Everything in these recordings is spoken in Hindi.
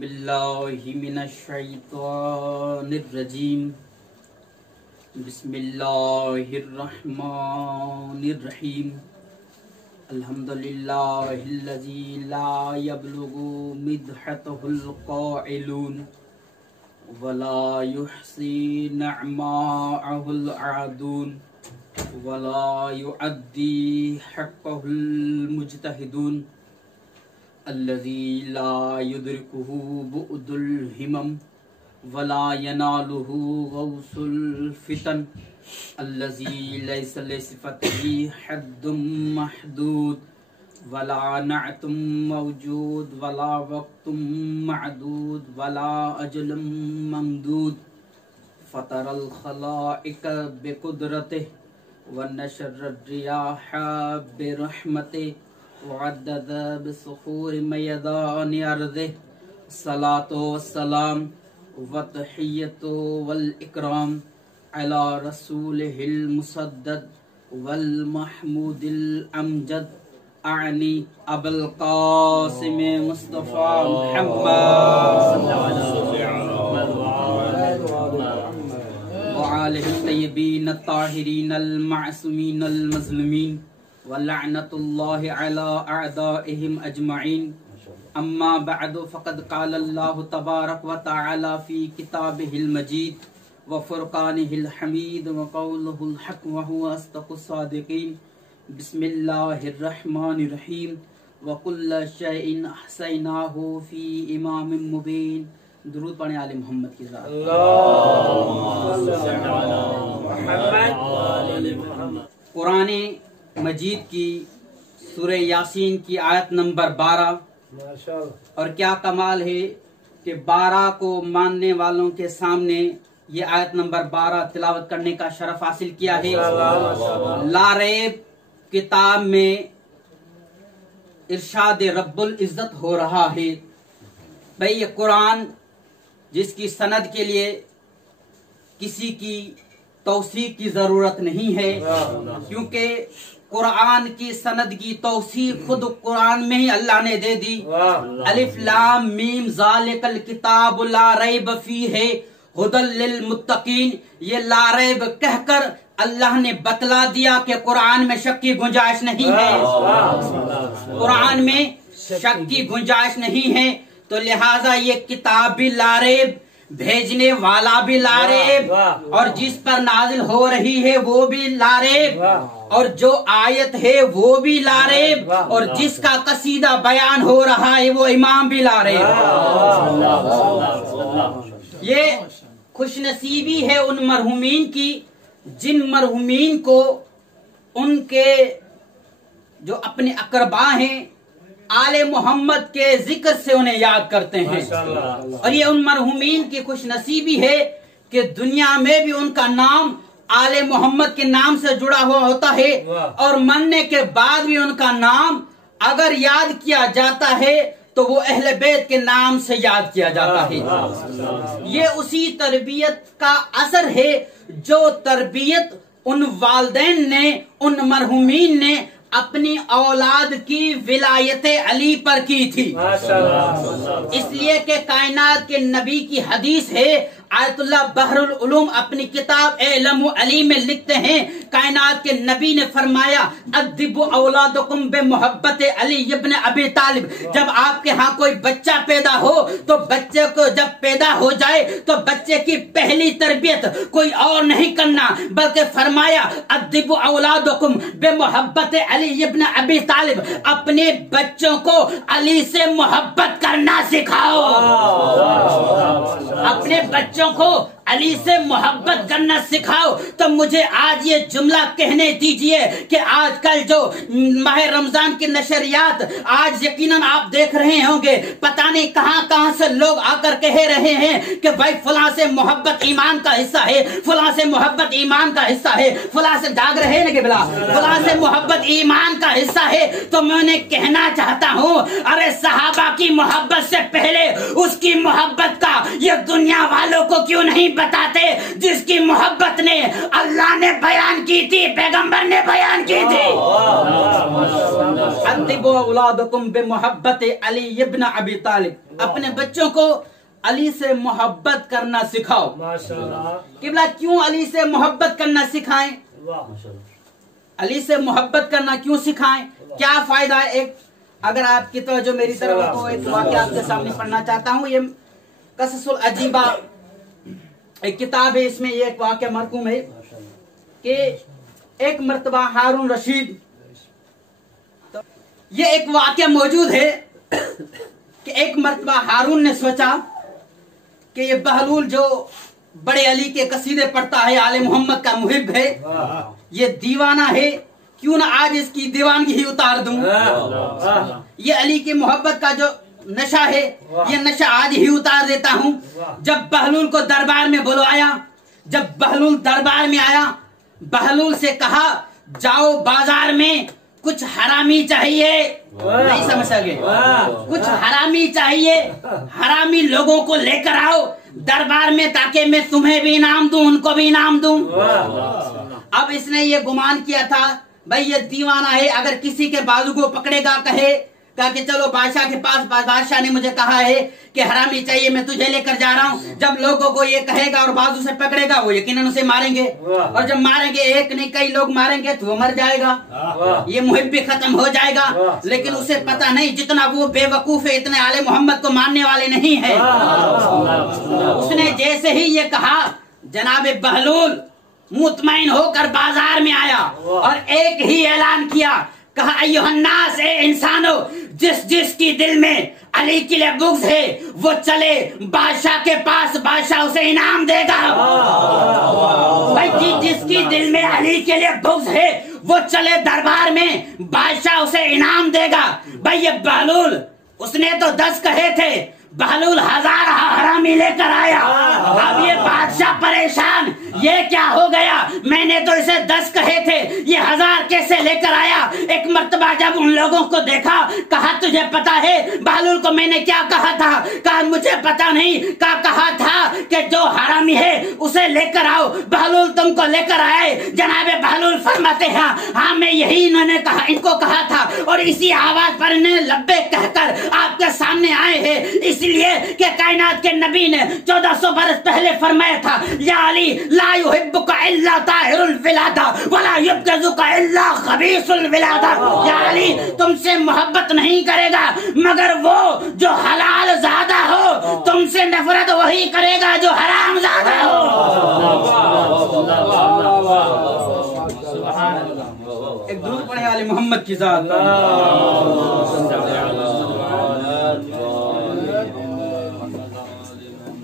बिल्लाहि मिनश्शैतानिर्रजीम बिस्मिल्लाहिर्रहमानिर्रहीम अल्हम्दुलिल्लाहिल्लज़ी ला यब्लुगु मिदहतहुल क़ाइलून वला युहसी निअमाअहुल आदून वला युअद्दी हक़्क़हुल मुज्तहिदून अल्लज़ी ला युद्रिकुहु बुअदुल हिमम वला यनालुहु गौसुल फितन अल्लज़ी लैसा लिसिफ़तिही हद्दुम महदूद वला नअतुम मौजूद वला वक़्तुम मअदूद वला अजलुम ममदूद फ़तरल खलाइक बिक़ुदरतिही व नशरर रियाह बिरहमतिही वअद्दद बिसुहूर मयदानि अर्दिही सलातो वस्सलाम व तहिय्यतु वल इकराम अला रसूलिहिल मुसद्दद वल महमूदिल अमजद आनी अबुल कासिम मुस्तफा मुहम्मद व आलिहि तय्यबीन ताहिरीन अल मासूमीन अल मज़लूमीन व लअनतुल्लाहि अला अअदाइहिम अजमईन अम्मा बअदु फ़क़द क़ाल अल्लाहु तबारक व तआला फ़ी किताबिहिल मजीद व फ़ुरक़ानिहिल हमीद व क़ौलुहुल हक़ व हुवा अस्दक़ुस सादिक़ीन बिस्मिल्लाहिर्रहमानिर्रहीम व कुल्ल शैइन अहसैनाहु फ़ी इमामिम मुबीन। दुरूद पढ़ें आले मोहम्मद की ज़ात। कुरान मजीद की सूरह यासीन की आयत नंबर 12। और क्या कमाल है कि 12 को मानने वालों के सामने ये आयत नंबर 12 तिलावत करने का शरफ हासिल किया है। ला रैब किताब में इरशाद रब्बुल इज्जत हो रहा है। भाई ये कुरान जिसकी सनद के लिए किसी की तौसीक की जरूरत नहीं है, क्योंकि कुरान की सनद की तौसीक खुद कुरान में ही अल्लाह ने दे दी। अलिफ लाम मीम ज़ालिकल किताबु ला रैब फीहि हुदल लिल मुत्तकीन। ये ला रैब कहकर अल्लाह ने बतला दिया कि कुरान में शक की गुंजाइश नहीं है। कुरान में शक की गुंजाइश नहीं है, तो लिहाजा ये किताब भी ला रैब, भेजने वाला भी ला रैब, और जिस पर नाजिल हो रही है वो भी ला रैब, और जो आयत है वो भी ला रैब, और जिसका कसीदा बयान हो रहा है वो इमाम भी ला रैब। ये खुशनसीबी है उन मरहुमीन की जिन मरहुमीन को उनके जो अपने अकरबा हैं आले मोहम्मद के जिक्र से उन्हें याद करते हैं। और ये उन मरहुमीन की खुशनसीबी है कि दुनिया में भी उनका नाम आले मोहम्मद के नाम से जुड़ा हुआ होता है, और मरने के बाद भी उनका नाम अगर याद किया जाता है तो वो अहले बैत के नाम से याद किया जाता है। ये उसी तरबियत का असर है जो तरबियत उन वालिदैन ने, उन मरहुमीन ने अपनी औलाद की विलायत अली पर की थी। इसलिए कि कायनात के नबी की हदीस है, आयतुल्लाह बहरुल उलूम अपनी किताब इल्मु अली में लिखते हैं, कायनात के नबी ने फरमाया अद्दिबु औलादकुम बिमुहब्बत अली इब्न अबी तालिब। जब आपके यहाँ कोई बच्चा पैदा हो तो बच्चे को जब पैदा हो जाए तो बच्चे की पहली तरबियत कोई और नहीं करना, बल्कि फरमाया अद्दिबु औलादकुम बिमुहब्बत अली इब्न अबी तालिब। अपने बच्चों को अली से मोहब्बत करना सिखाओ, अपने बच्चों को अली से मोहब्बत करना सिखाओ। तो मुझे आज ये जुमला कहने दीजिए कि आजकल जो माह रमजान की नशरियात आज यकीनन आप देख रहे होंगे, पता नहीं कहां से लोग आकर कह रहे हैं कि भाई फलां से मोहब्बत ईमान का हिस्सा है, फलां से मोहब्बत ईमान का हिस्सा है, फलां से जाग रहे हैं बिला, फलां से मोहब्बत ईमान का हिस्सा है। तो मैं उन्हें कहना चाहता हूं, अरे सहाबा की मोहब्बत से पहले उसकी मोहब्बत का ये दुनिया वालों को क्यों नहीं बताते, जिसकी मोहब्बत ने अल्लाह ने बयान की थी, पैगंबर ने बयान की थी। अद्दिबू औलादकुम बिमुहब्बति अली इब्न अबी तालिब, अपने बच्चों को अली से मोहब्बत करना सिखाओ। माशाअल्लाह। किबला क्यों अली से मोहब्बत करना सिखाएं? अली से मोहब्बत करना क्यों सिखाएं? क्या फायदा है? एक अगर आपकी तो जो मेरी तरफ तो एक वाक़या आपके सामने पढ़ना चाहता हूँ। ये कससुल अजीबा एक किताब है, इसमें ये एक वाक़या मरकूम है कि एक मर्तबा हारून रशीद, तो ये एक वाक़या मौजूद है कि एक मर्तबा हारून ने सोचा कि ये बहलूल जो बड़े अली के कसीदे पढ़ता है, आले मोहम्मद का मुहिब है, ये दीवाना है, क्यों ना आज इसकी दीवानगी ही उतार दूं। ये अली की मोहब्बत का जो नशा है, ये नशा आज ही उतार देता हूं। जब बहलूल को दरबार में बुलवाया, जब बहलूल दरबार में आया, बहलूल से कहा जाओ बाजार में कुछ हरामी चाहिए। नहीं समझ सके? कुछ हरामी चाहिए, हरामी लोगों को लेकर आओ दरबार में ताकि मैं तुम्हें भी इनाम दूं, उनको भी इनाम दूं। अब इसने ये गुमान किया था भाई ये दीवाना है, अगर किसी के बाजू को पकड़ेगा कहा कि चलो बादशाह के पास, बादशाह ने मुझे कहा है कि हरामी चाहिए, मैं तुझे लेकर जा रहा हूँ। जब लोगों को ये कहेगा और बाजू से पकड़ेगा, वो यकीनन उसे मारेंगे, और जब मारेंगे एक नहीं कई लोग मारेंगे तो वो मर जाएगा, ये मुहिब भी खत्म हो जाएगा। लेकिन उसे पता नहीं, जितना वो बेवकूफ है इतने आले मोहम्मद को मानने वाले नहीं है। उसने जैसे ही ये कहा, जनाब बहलूल मुतमईन होकर बाजार में आया और एक ही ऐलान किया, कहा अय्युहन्नास, ए इंसानो, जिस की दिल में अली के लिए बुग़्ज़ है वो चले बादशाह के पास, बादशाह उसे इनाम देगा। भाई जिसकी दिल में अली के लिए बुग़्ज़ है वो चले दरबार में, बादशाह उसे इनाम देगा। भाई ये बहलूल, उसने तो 10 कहे थे, बहलूल 1000 हरामी लेकर आया। अब ये बादशाह परेशान, ये क्या हो गया? मैंने तो इसे 10 कहे थे, ये 1000 कैसे लेकर आया? एक मर्तबा जब उन लोगों को देखा, कहा तुझे पता है बहलूल को मैंने क्या कहा था? कहा मुझे पता नहीं, कहा था कि जो हरामी है उसे लेकर आओ। बहलूल तुमको लेकर आए। जनाबे बहलूल फरमाते हैं हाँ मैं यही इन्होंने कहा, इनको कहा था, और इसी आवाज पर इन्हें लब्बे कहकर आपके सामने आए हैं। इसलिए कि कायनात के नबी ने 1400 बरस पहले फरमाया था, या अली ला युहिब्बुका इल्ला ताहिरुल विलादा वला युब्ग़िज़ुका इल्ला खबीसुल विलादा। या अली तुमसे मोहब्बत नहीं करेगा मगर वो जो हलाल ज़ादा हो, तुमसे नफरत वही करेगा जो हराम ज़ादा हो। एक दुरूद पढ़े आले मोहम्मद की ज़ात।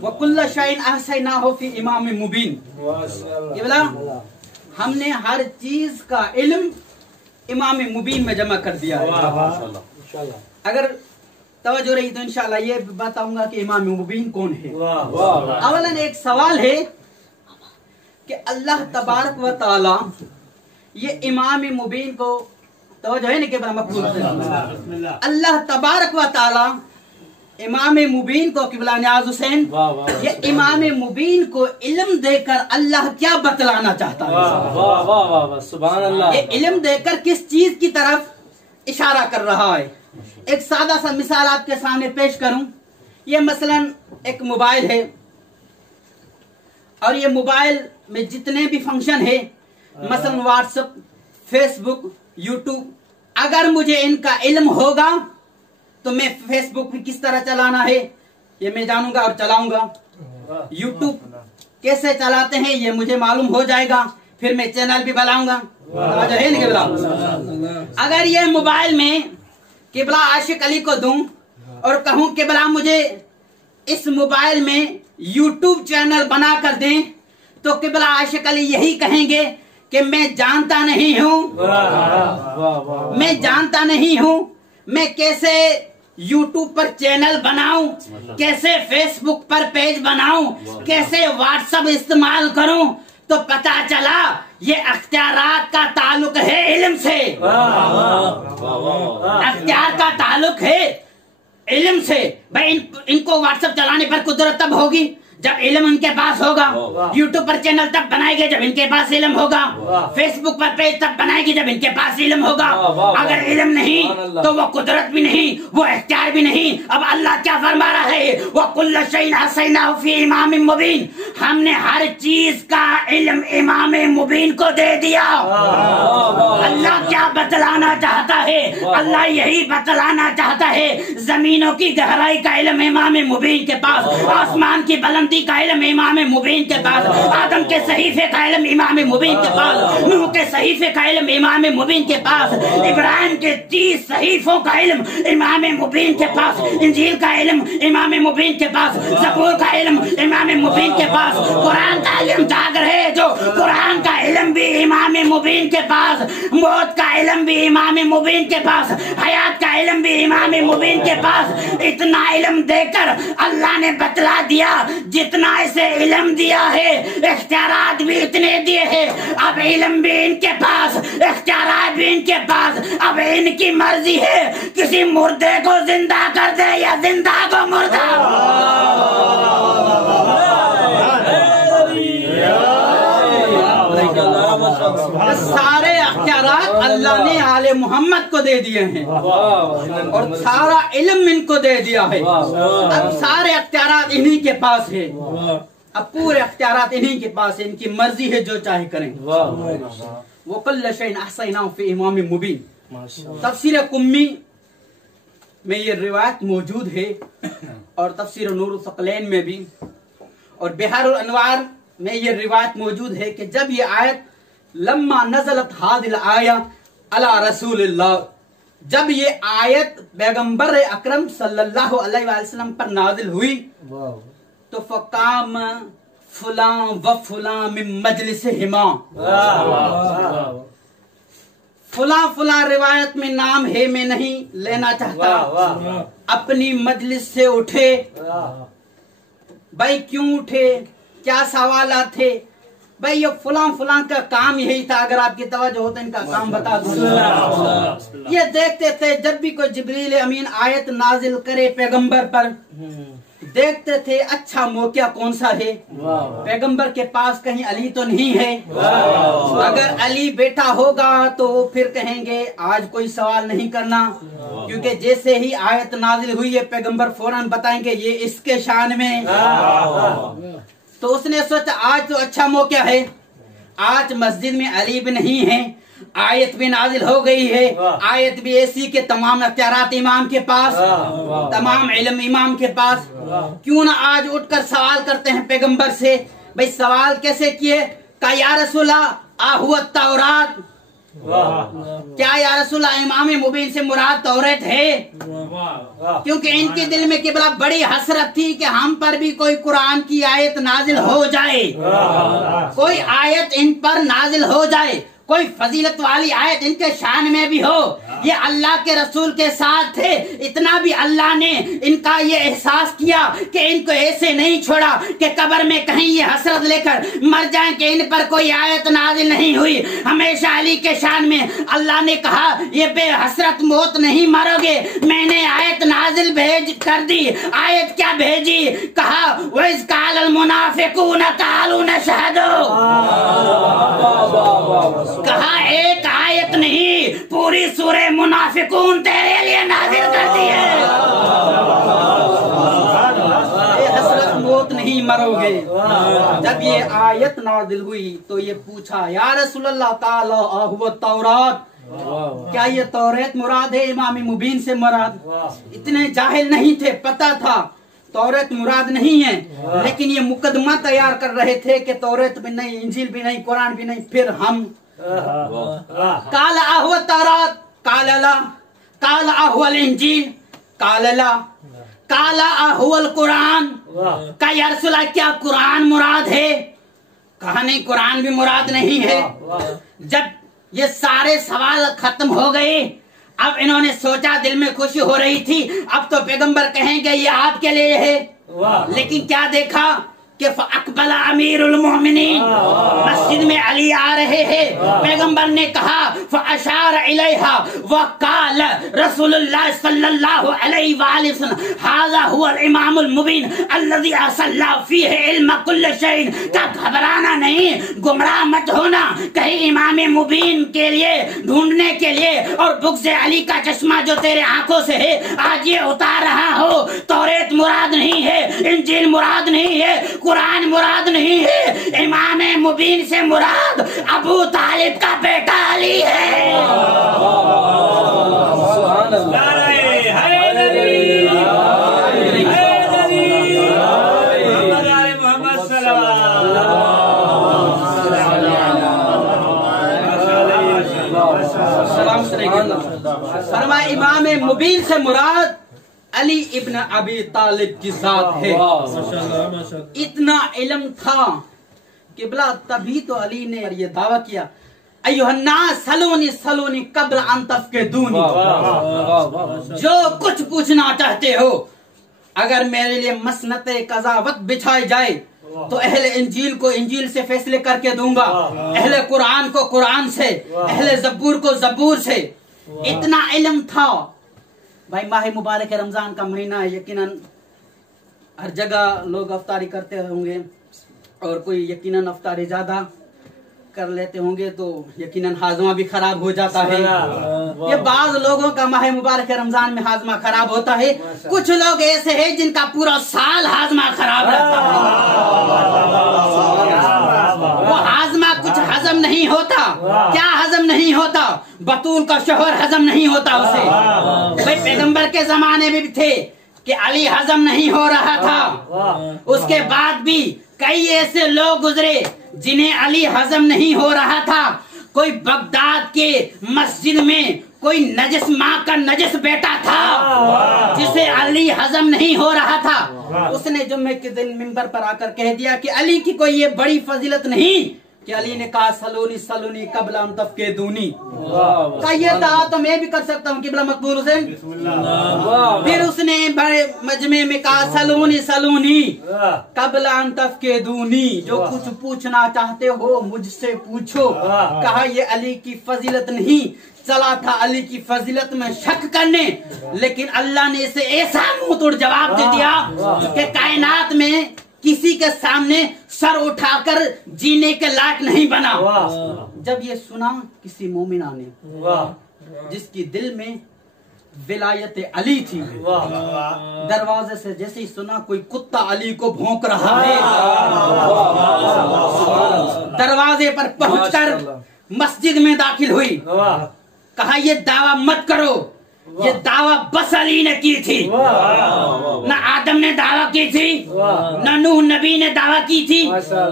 वकुल्ल शैइन अहसैनाहु फी इमाम मुबीन। ये बोला हमने हर चीज का इल्म इमाम मुबीन में जमा कर दिया है। अगर तवज्जो रही तो इंशाल्लाह ये बताऊंगा कि इमाम मुबीन कौन है। अवलन एक सवाल है कि अल्लाह तबारक व तआला ये इमाम मुबीन को, तवज्जो है ना कि बड़ा मफहूम है, अल्लाह तबारक व तआला इमाम मुबीन को किबला नियाज हुसैन, ये इमाम मुबीन को इल्म देकर अल्लाह क्या बतलाना चाहता है? सुभान अल्लाह। ये इल्म देकर किस चीज की तरफ इशारा कर रहा है? एक सादा सा मिसाल आपके सामने पेश करूं। ये मसलन एक मोबाइल है और ये मोबाइल में जितने भी फंक्शन है, मसलन व्हाट्सएप, फेसबुक, यूट्यूब, अगर मुझे इनका इल्म होगा तो मैं फेसबुक भी किस तरह चलाना है ये मैं जानूंगा और चलाऊंगा। यूट्यूब कैसे चलाते हैं ये मुझे मालूम हो जाएगा, फिर मैं चैनल भी बनाऊंगा। अगर ये मोबाइल में किबला आशिक अली को दूं और कहूं किबला मुझे इस मोबाइल में यूट्यूब चैनल बना कर दें, तो किबला आशिक अली यही कहेंगे कि मैं जानता नहीं हूं, मैं जानता नहीं हूं, मैं कैसे यूट्यूब पर चैनल बनाऊं, कैसे फेसबुक पर पेज बनाऊं, कैसे व्हाट्सएप इस्तेमाल करूं। तो पता चला ये अख्तियारात का ताल्लुक है इल्म से, अख्तियार का ताल्लुक है इल्म से। भाई इनको व्हाट्सएप चलाने पर कुदरत तब होगी जब इल्म उनके पास होगा। यूट्यूब पर चैनल तब बनाएंगे जब इनके पास इल्म होगा। फेसबुक पर पेज तब बनाएंगे जब इनके पास इल्म होगा। अगर इल्म नहीं तो वो कुदरत भी नहीं, वो इख्तियार भी नहीं। अब अल्लाह क्या फरमा रहा है, वो कुल्ल शैइन अहसैनाहु फी इमाम मुबीन, हमने हर चीज का इल्म इमाम मुबीन को दे दिया। अल्लाह क्या बतलाना चाहता है, अल्लाह यही बतलाना चाहता है, जमीनों की गहराई का इल्म इमाम मुबीन के पास, आसमान की बुलंदी का इल्म इमाम मुबीन के पास, आदम के सहीफे का इल्म इमाम मुबीन के पास, नूह के सहीफे का इल्म इमाम मुबीन के पास, इब्राहिम के 30 सहीफों का इल्म इमाम मुबीन के पास, इंजील का इल्म इमाम मुबीन के पास, ज़बूर का इल्म इमाम मुबीन के पास, कुरान का इल्म जाग रहे जो, कुरान का इल्म भी इमाम मुबीन के पास, मौत का इल्म भी इमाम मुबीन के पास, हयात का इल्म भी इमाम मुबीन के पास। इतना इल्म देकर अल्लाह ने बतला दिया, जितना इसे इल्म दिया है इख्तियारात भी इतने दिए हैं। अब इल्म भी इनके पास, इख्तियारात भी इनके पास। अब इनकी मर्जी है किसी मुर्दे को जिंदा कर दे या जिंदा को मुर्दा। सारे अख्तियारात अल्लाह ने आले मोहम्मद को दे दिए हैं और सारा इल्म इनको दे दिया है। अब सारे अख्तियारात इन्हीं के पास है, अब पूरे अख्तियारात इन्हीं के पास है, इनकी मर्जी है जो चाहे करें। वो कुल्ल शैइन अहसैनाहु फी इमाम मुबीन। तफसीर कुम्मी में ये रिवायत मौजूद है और तफसीर नूर सकलैन में भी, और बिहारुल अनवार में ये रिवायत मौजूद है कि जब ये आयत लम्मा नज़लत हादिल आया अला रसूलिल्लाह, जब ये आयत पैगंबर अकरम सल्लल्लाहु अलैहि वसल्लम पर नाजिल हुई तो फकाम फुलां व फुलां मिन मजलिसिहिमा, फुला फुला रिवायत में नाम है मैं नहीं लेना चाहता, अपनी मजलिस से उठे। भाई क्यों उठे, क्या सवालात थे? भाई ये फुला फुला का काम यही था। अगर आपकी तवज्जो हो तो इनका काम बता दूं। ये देखते थे जब भी कोई जिब्रील अमीन आयत नाजिल करे पैगंबर पर, देखते थे अच्छा मौका कौन सा है। पैगंबर के पास कहीं अली तो नहीं है, अगर अली बेटा होगा तो फिर कहेंगे आज कोई सवाल नहीं करना, क्योंकि जैसे ही आयत नाजिल हुई है पैगंबर फौरन बताएंगे ये इसके शान में। तो उसने सोचा आज तो अच्छा मौका है, आज मस्जिद में अली भी नहीं है, आयत भी नाजिल हो गई है, आयत भी ऐसी के तमाम अख्तियारात इमाम के पास, तमाम इल्म इमाम के पास, क्यों ना आज उठकर सवाल करते हैं पैगंबर से। भाई सवाल कैसे किए? का या रसूलल्लाह आहुवत तौरात, क्या या रसूलल्लाह इमाम मुबीन से मुराद तौरात है? क्योंकि इनके दिल में केवल बड़ी हसरत थी कि हम पर भी कोई कुरान की आयत नाजिल हो जाए, कोई आयत इन पर नाजिल हो जाए, कोई फजीलत वाली आयत इनके शान में भी हो। ये अल्लाह के रसूल के साथ थे, इतना भी अल्लाह ने इनका ये एहसास किया कि इनको ऐसे नहीं छोड़ा कि कब्र में कहीं ये हसरत लेकर मर जाएं कि इन पर कोई आयत नाजिल नहीं हुई। हमेशा अली के शान में अल्लाह ने कहा ये बेहसरत मौत नहीं मरोगे, मैंने आयत नाजिल भेज कर दी। आयत क्या भेजी? कहा वइज़ क़ालल मुनाफ़िक़ून क़ालू नशहदु, कहा एक आयत नहीं पूरी सूरह मुनाफिकून तेरे लिए नाजिल कर दी है। हसरत मौत नहीं मरोगे। जब ये आयत नाजिल हुई तो ये पूछा या रसूलल्लाह ताला आहुवत तौरात, क्या ये तौरात मुराद है इमाम मुबीन से मुराद? इतने जाहिल नहीं थे, पता था तौरात मुराद नहीं है, लेकिन ये मुकदमा तैयार कर रहे थे कि तौरात भी नहीं, इंजील भी नहीं, कुरान भी नहीं, फिर हम काल अहुवल तौरात काला, काल अहुवल इंजील काला, काला अहुवल कुरान, का या रसूलल्लाह क्या कुरान मुराद है? कहा नहीं कुरान भी मुराद नहीं है। जब ये सारे सवाल खत्म हो गए, अब इन्होंने सोचा, दिल में खुशी हो रही थी अब तो पैगंबर कहेंगे ये आपके लिए है, लेकिन क्या देखा कि अकबला अमीरुल मोमिनीन, मस्जिद में अली आ रहे हैं, पैगंबर ने कहा फअशार इलैहा वक़ाल रसूलुल्लाह सल्लल्लाहु अलैहि वसल्लम हाज़ा हुवल इमामुल मुबीन अल्लज़ी असल्ला फीही इल्म कुल्ल शैइन। का घबराना नहीं, गुमराह मत होना, कहीं इमाम मुबीन के लिए ढूंढने के लिए और बुग़्ज़ अली का चश्मा जो तेरे आंखों से है आज ये उतार रहा हो। तौरेत मुराद नहीं है, इंजील मुराद नहीं है, कुरान मुराद नहीं है, इमाम मुबीन से मुराद अबू तालिब का बेटा अली है। फरमाया इमाम मुबीन से मुराद अली इब्न अबी तालिब की जात है। इतना इल्म था किबला, तभी तो अली ने ये दावा किया अय्युहन्नास सलूनी सलूनी कब्ल अन तफ्किदूनी। जो कुछ पूछना चाहते हो, अगर मेरे लिए मसनते कज़ावत बिछाई जाए तो अहले इंजील को इंजील से फैसले करके दूंगा, अहले कुरान को कुरान से, अहले जबूर को जबूर से। इतना इल्म था भाई। माह मुबारक रमजान का महीना, यकीनन हर जगह लोग अफ्तारी करते होंगे और कोई यकीनन अफ्तारी ज्यादा कर लेते होंगे तो यकीनन हाजमा भी खराब हो जाता है। ये बाज लोगों का माह मुबारक रमजान में हाजमा खराब होता है। कुछ लोग ऐसे हैं जिनका पूरा साल हाजमा खराब रहता है। वो हाजमा कुछ हजम नहीं होता। क्या हजम नहीं होता? बतूल का शोहर हजम नहीं होता उसे। भाई पैगंबर के जमाने में भी थे कि अली हजम नहीं हो रहा था, उसके बाद भी कई ऐसे लोग गुजरे जिन्हें अली हजम नहीं हो रहा था। कोई बगदाद के मस्जिद में कोई नजस माँ का नजस बेटा था जिसे अली हजम नहीं हो रहा था। उसने जुम्मे के दिन मिंबर पर आकर कह दिया कि अली की कोई ये बड़ी फजीलत नहीं कि अली ने कहा सलूनी सलूनी कबला अन तफ्किदूनी। का ये दावा तो मैं भी कर सकता हूँ किबला मकबूल हुसैन। फिर उसने बड़े मजमे में कहा सलूनी सलूनी कबला अन तफ्किदूनी। जो कुछ पूछना चाहते हो मुझसे पूछो। कहा ये अली की फजीलत नहीं, चला था अली की फजीलत में शक करने, लेकिन अल्लाह ने इसे ऐसा मुंह तोड़ जवाब दे दिया कि कायनात में किसी के सामने सर उठाकर जीने के लायक नहीं बना। जब ये सुना किसी मोमिना ने जिसकी दिल में विलायत अली थी, दरवाजे से जैसे ही सुना कोई कुत्ता अली को भौंक रहा है, दरवाजे पर पहुंचकर मस्जिद में दाखिल हुई। कहा ये दावा मत करो, ये दावा बस अली ने की थी। न आदम ने दावा की थी, न नूह नबी ने दावा की थी,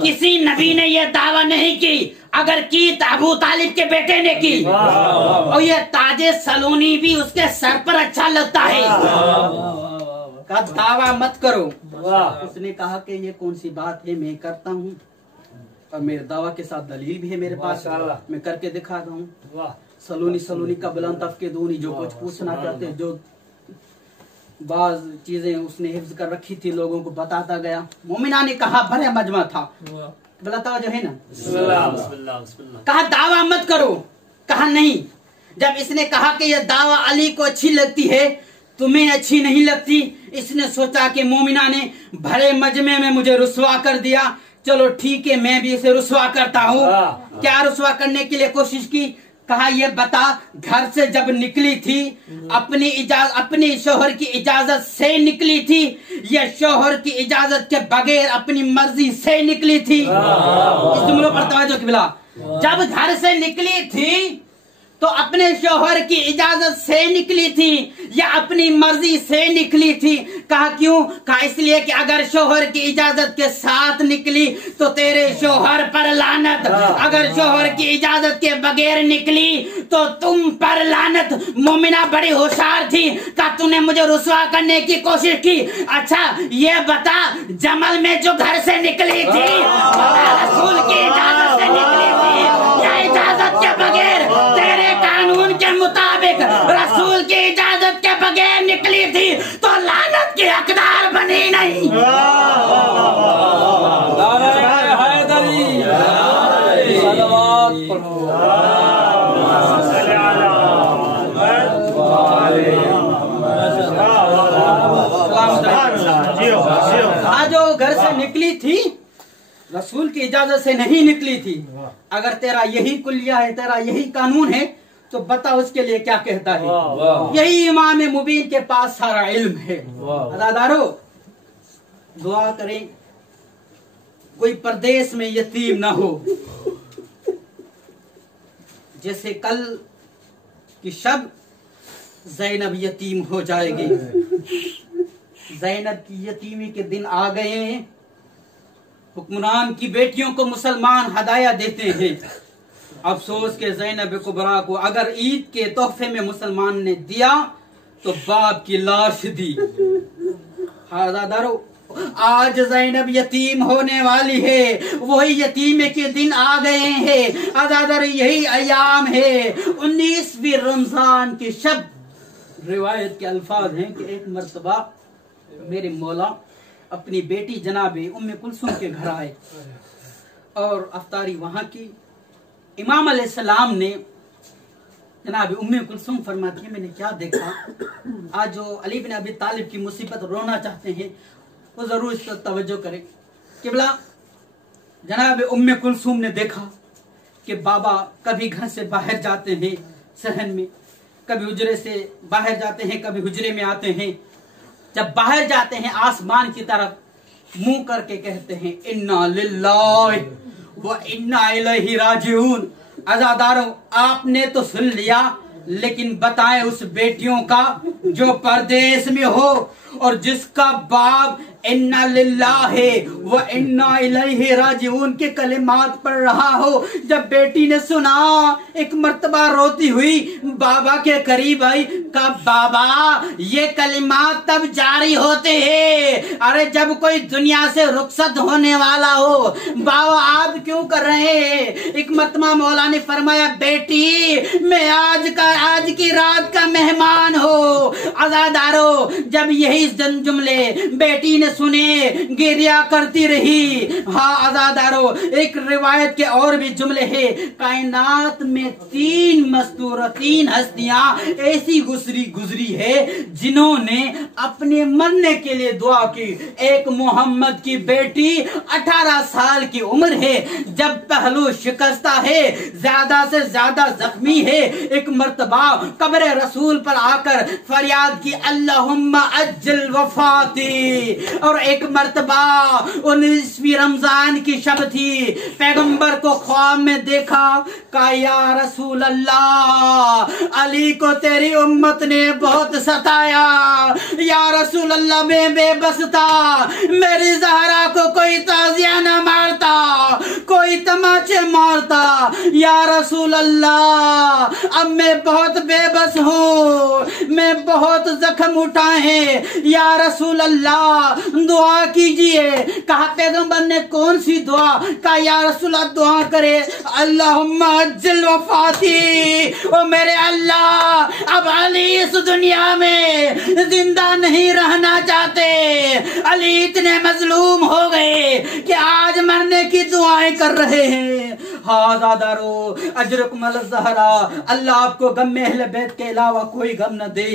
किसी नबी ने यह दावा नहीं की। अगर की तो अबू तालिब के बेटे ने की। और ये ताजे सलोनी भी उसके सर पर अच्छा लगता है। का दावा मत करो। उसने कहा कि ये कौन सी बात है, मैं करता हूँ और मेरे दावा के साथ दलील भी है मेरे पास, मैं करके दिखाता हूँ। सलूनी सलूनी कबला अन तफ्किदूनी। जो कुछ पूछना करते, जो बाज चीजें उसने हिफ्ज कर रखी थी लोगों को बताता गया। मोमिना ने कहा भले मजमा था, बताओ जो है ना। कहा दावा मत करो। कहा नहीं। जब इसने कहा कि यह दावा अली को अच्छी लगती है, तुम्हें अच्छी नहीं लगती, इसने सोचा कि मोमिना ने भले मजमे में मुझे रुसवा कर दिया, चलो ठीक है मैं भी इसे रुसवा करता हूँ। क्या रुसवा करने के लिए कोशिश की? कहा ये बता, घर से जब निकली थी अपनी शोहर की इजाजत से निकली थी या शोहर की इजाजत के बगैर अपनी मर्जी से निकली थी? इस जुमलों पर तवज्जो क़िबला। जब घर से निकली थी तो अपने शोहर की इजाजत से निकली थी या अपनी मर्जी से निकली थी? कहा क्यों? कहा इसलिए कि अगर शोहर की इजाजत के साथ निकली तो तेरे शोहर पर लानत, अगर शोहर की इजाजत के बगैर निकली तो तुम पर लानत। मोमिना बड़ी होशियार थी। कहा तूने मुझे रुसवा करने की कोशिश की। अच्छा ये बता, जमल में जो घर से निकली थी रसूल की इजाजत से निकली थी या इजाजत के बगैर? तेरे कानून के मुताबिक रसूल की इजाजत के बगैर निकली थी तो लानत की हकदार बनी नहीं। आज वो घर से निकली थी, रसूल की इजाजत से नहीं निकली थी। अगर तेरा यही कुलिया है, तेरा यही कानून है, तो बता उसके लिए क्या कहता है। यही इमाम मुबीन के पास सारा इल्म है। अदादारो, दुआ करें कोई परदेश में यतीम ना हो। जैसे कल की शब ज़ैनब यतीम हो जाएगी। ज़ैनब की यतीमी के दिन आ गए हैं। हुक्मरान की बेटियों को मुसलमान हदाया देते हैं। अफसोस के ज़ैनब कुबरा को अगर ईद के तोहफे में मुसलमान ने दिया तो बाप की लाश दी। हादादारो, आज ज़ैनब यतीम होने वाली है। वही यतीमे के दिन आ गए हैं। आजादारो, यही अयाम है। 19वीं रमजान की शब। रिवायत के अल्फाज हैं कि एक मर्तबा मेरे मौला अपनी बेटी जनाबे उम्मे कुलसुम के घर आए और अफ्तारी वहां की। इमाम अलैहिस्सलाम ने जनाब उम्मे कुलसुम फरमाती है, मैंने क्या देखा, आज जो अली बिन अबी तालिब की मुसीबत रोना चाहते हैं वो जरूर इस पर तवज्जो करें। किबला, जनाब उम्मे कुलसुम ने देखा कि बाबा कभी घर से बाहर जाते हैं सहन में, कभी हुजरे से बाहर जाते हैं, कभी हुजरे में आते हैं। जब बाहर जाते हैं आसमान की तरफ मुंह करके कहते हैं इन्ना लिल्लाहि व इन्ना इलैहि राजिऊन। अज़ादारों, आपने तो सुन लिया, लेकिन बताएं उस बेटियों का जो परदेश में हो और जिसका बाप इन्ना लिल्लाहि व इन्ना इलैहि राजिऊन के कलिमात पढ़ रहा हो। जब बेटी ने सुना, एक मर्तबा रोती हुई बाबा के करीब आई, कहा बाबा ये कलिमात तब जारी होते हैं अरे जब कोई दुनिया से रुखसत होने वाला हो। बाबा आप क्यों कर रहे हैं। एक मर्तबा मौला ने फरमाया, बेटी मैं आज की रात का मेहमान हो। अज़ादारो, जब यही जुमले बेटी ने सुने, गिरिया करती रही। हाँ अज़ादारो, एक रिवायत के और भी जुमले हैं। कायनात में 3 मस्तूर 3 हस्तियां ऐसी गुजरी है जिन्होंने अपने मरने के लिए दुआ की। एक मोहम्मद की बेटी 18 साल की उम्र है, जब पहलू शिकस्ता है, ज्यादा से ज्यादा जख्मी है। एक मर्तबा कब्र रसूल पर आकर फरियाद की, अल्लाहुम्मा अज्जल वफाती। और एक मर्तबा 19वीं रमजान की शब थी, पैगंबर को ख्वाब में देखा, कहा या रसूल अल्लाह अली को तेरी उम्मत ने बहुत सताया। या रसूल अल्लाह मैं बेबस था, मेरी ज़हरा को कोई ताजिया न मारता, कोई तमाचे मारता। या रसूल अल्लाह अब मैं बहुत बेबस हूँ, मैं बहुत जख्म उठाए हैं। या रसूल अल्लाह दुआ कीजिए। कहा पैगंबर ने कौन सी दुआ। कहा या रसूल अल्लाह दुआ करे, अल्लाहुम्मा अज्जिल वफाती। ओ मेरे अल्लाह अब अली इस दुनिया में जिंदा नहीं रहना चाहते। अली इतने मजलूम हो गए कि आज मरने की दुआएं कर रहे हैं। हाँ दादारो, अजरुकुम अल ज़हरा, अल्लाह आपको गम में अहले बैत के अलावा कोई गम न दे।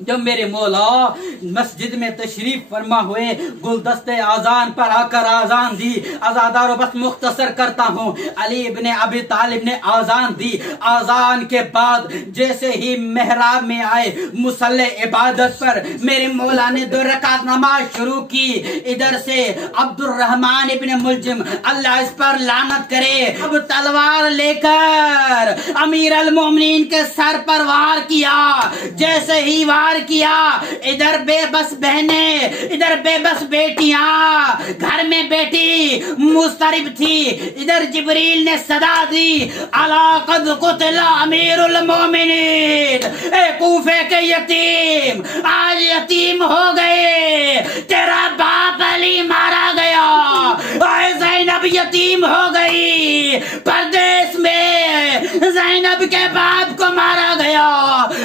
जब मेरे मौला मस्जिद में तशरीफ फरमा हुए, गुलदस्ते आजान पर आकर आजान दी। आजादारों बस मुख्तसर करता हूँ। अली इब्ने अबी तालिब ने आजान दी। आजान के बाद जैसे ही मेहराब में आए, मुसल्ले इबादत पर मेरे मौला ने 2 रकात नमाज शुरू की। इधर से अब्दुर्रहमान इब्ने मुलजिम, अल्लाह इस पर लानत करे, अब तलवार लेकर अमीर अल मोमिनीन के सर पर वार किया। जैसे ही वार किया, इधर बेबस बहने, इधर बेबस बेटियां घर में बैठी मुस्तरिब थी। इधर जिब्रील ने सदा दी, अला कद कुतिला अमीरुल मोमिनीन, ए कूफे के यतीम आज यतीम हो गए, तेरा बाप अली मारा गया। ज़ैनब यतीम हो गई, परदेश में ज़ैनब के बाप को मारा गया।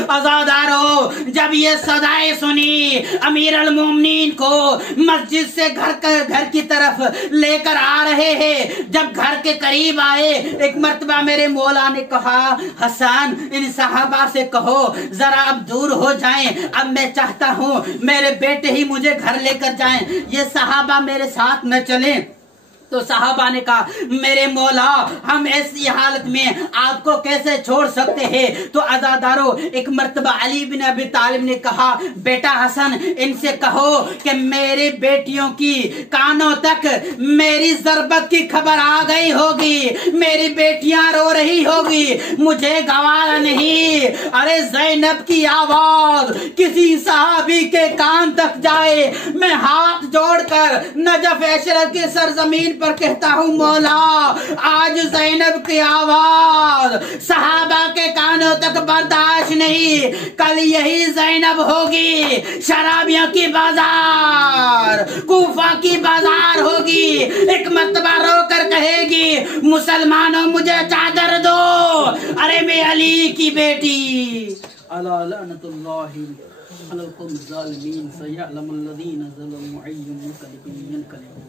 आजादारो, जब जब ये सदाएं सुनी, अमीर अल मोमिनीन को मस्जिद से घर की तरफ लेकर आ रहे हैं। जब घर के करीब आए, एक मर्तबा मेरे मौला ने कहा, हसन इन सहाबा से कहो जरा अब दूर हो जाएं, अब मैं चाहता हूं मेरे बेटे ही मुझे घर लेकर जाएं, ये सहाबा मेरे साथ न चलें। तो साहबा ने कहा, मेरे मौला हम ऐसी हालत में आपको कैसे छोड़ सकते हैं। तो अज़ादारों, एक मर्तबा अली बिन अबी तालिब ने कहा, बेटा हसन इनसे कहो कि मेरी बेटियों की कानों तक मेरी ज़रबत की खबर आ गई होगी, मेरी बेटियां रो रही होगी, मुझे गवारा नहीं। अरे ज़ैनब की आवाज किसी सहाबी के कान तक जाए, मैं हाथ जोड़कर नजफ अशरफ की सरजमीन पर कहता हूं, मौला आज ज़ैनब की आवाज सहाबा के कानों तक बर्दाश्त नहीं, कल यही ज़ैनब होगी शराबियों की बाजार, कूफा की बाजार होगी। एक मर्तबा रोकर कहेगी, मुसलमानों मुझे चादर दो, अरे मैं अली की बेटी। अला लअनतुल्लाहि अलल क़ौमिज़ ज़ालिमीन, सयअलमुल लज़ीना ज़लमू अय्युल मुनक़लिबिन यनक़लिबून।